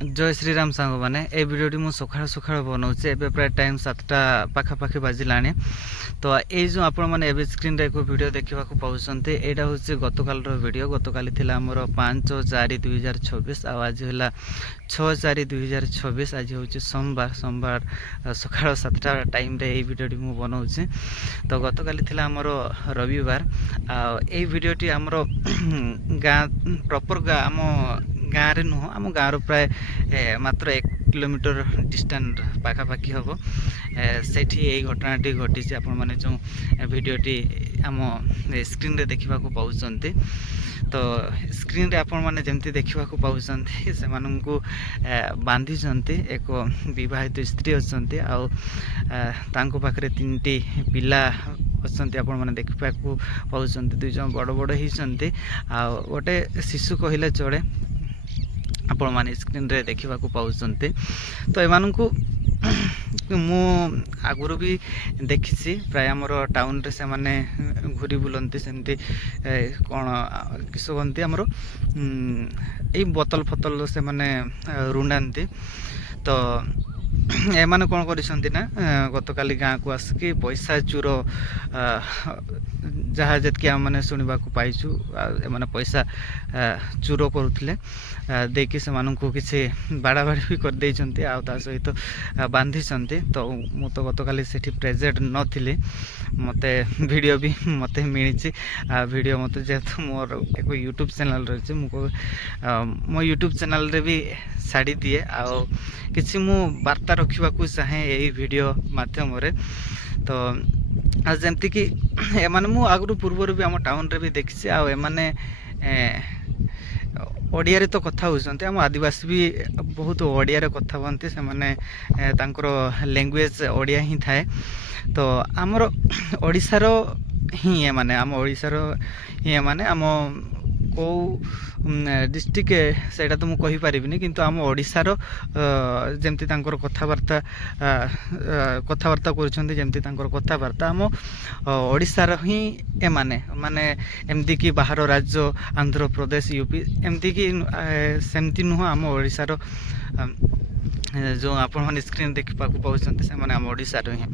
जय श्रीराम सांग मैंने ये भिडियोटी मुझे सकाल सकाल बनाऊे एवं प्राय टाइम 7टा पाखापाखि बाजिला तो ये जो आपण मैंने स्क्रीन रे एक वीडियो देखा पाँच यहाँ हूँ गतकाल वीडियो गतकाली आमर 5/4/2024 आज है 6/4/2024 आज हूँ सोमवार सकाल 7टा टाइम रे ये वीडियोटी मुझे बनाऊे तो गतकाली आमर रविवार आई वीडियोटी आमर गाँ प्रॉपर गाँ आम गाँव रे नुह आम गाँव प्राय मात्र 1 किलोमीटर डिस्टेंस पाखापाखि हम से घटनाटी घटी आपण मैंने जो वीडियोटी आम स्क्रीन रे देखा पाँच तो स्क्रीन रे आपण मैंने जमती देखा पाँच से बांधी एक विवाहित स्त्री अच्छा पाखे 3टी पिला अच्छा आपण मैंने देखा पाँच 2 जन बड़ बड़ होती आ गोटे शिशु कहले चले आपण माने स्क्रीन रे देखा पाँच तो एमान को मु आगुरी भी देखी प्राय आमर टाउन रे से माने घूरी बुलती सेमती कौन किस कहती आमर ये बोतल फतल से माने रुंडाती तो एमाने कौन करिसंती ना गतकाली गाँ को आसिक पैसा चोर जहाँ जितकी आम मैंने शुणा पाइचु एमाने पैसा चोर करुले देकी से किसी बाड़ा बाड़ी भी कर देइचंती आ ता सहित बांधी तो मु तो गतकाली सेठी प्रेजेंट नथिली मते वीडियो भी मते मिली वीडियो मते जेहेतु मोर एक यूट्यूब चैनल रही मो यूट्यूब चैनल रे भी छाड़ी दिए आ किसी मु वार्ता रखा चाहे यही वीडियो माध्यम रे तो आज जमती कि एमाने मु आगु पूर्व भी आम टाउन रे भी देखी आने ओडिया रे तो कथा होती आम आदिवासी भी बहुत ओडिया रे कथा बनती से माने तांकर लैंग्वेज ओडिया ही थाए तो आमर ओडिशार ही एमाने आम ओडिशार ही एमाने आम को डिस्ट्रिक्ट सेटा तो मुझे कही पारिबिनी किंतु आम ओडिशार जमती तांकर कथाबार्ता करुछंती जमती तांकर कथाबार्ता आम ओडिशार ही एमाने माने एमती कि बाहर राज्य आंध्र प्रदेश यूपी एमती कि सेमती नुह आम ओडिशार जो आपण मैंने स्क्रीन देखा पाँच से आम ओडिशार ही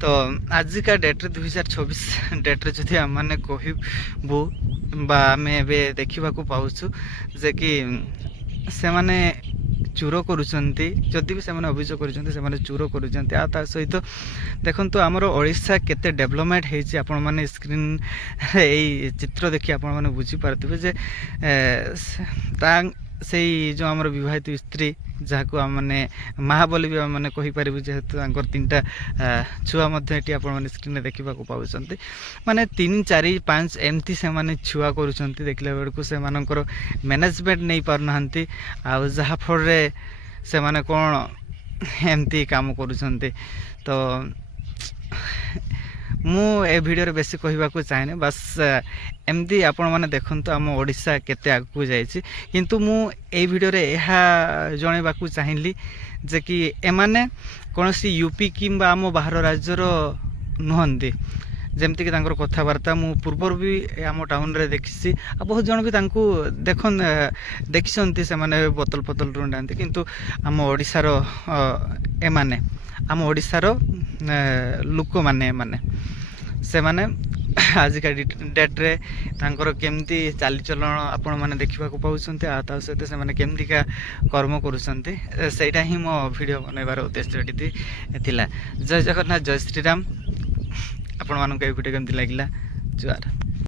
तो आजिका डेट्रे 2024 डेट्रे जदि आम मैंने कहबू आम देखा पाऊँ जे कि से माने चोर करुँच जदि भी से अभियोग कर चोर कर सहित देखो आमर ओडिशा केते डेवलपमेंट होती आपण मैंने स्क्रीन यही चित्र देखिए आपण मैंने बुझीपारे जे से जो आमर विवाहित स्त्री जहाँ को मैंने माँ बोली भी मैंने कहीपर जेहेतु 3टा छुआ मैंने स्क्रीन देखा पाँच माने 3 4 5 एमती से माने छुआ करुँच देखला बेलू से मैनेजमेंट नहीं पारना आ जहाँ फल से माने कौन एमती काम करुँच तो मु ए वीडियो रे बेसी कहवाक चाहे बस एमती आपण मैंने देखंतु आम ओडिशा केते आगु जाइछि किंतु मु ए वीडियो रे एहा जणेबाकू चाहिली जे कि एमाने कोनोसी यूपी किंबा आम बाहर राज्यर नुहंती जमती कि तांकर कथाबार्ता मु पूर्वर भी आम टाउन रे देखिछि आ बहुत जन भी तांकू देखिसंती से माने बोतल फतल रुंडांती किंतु आम ओडिशार एमाने आम ओडिशार लोक माने माने से माने आजिका डेट रे तांकर केमती चालीचलन आपण मैंने देखा पाँच सहित से केमतीका कर्म करुँच सेटा ही मो वीडियो बनइबार उद्देश्य थिला जय जगन्नाथ जय श्रीराम आपण मानक वीडियो केमती लगिला जुआर।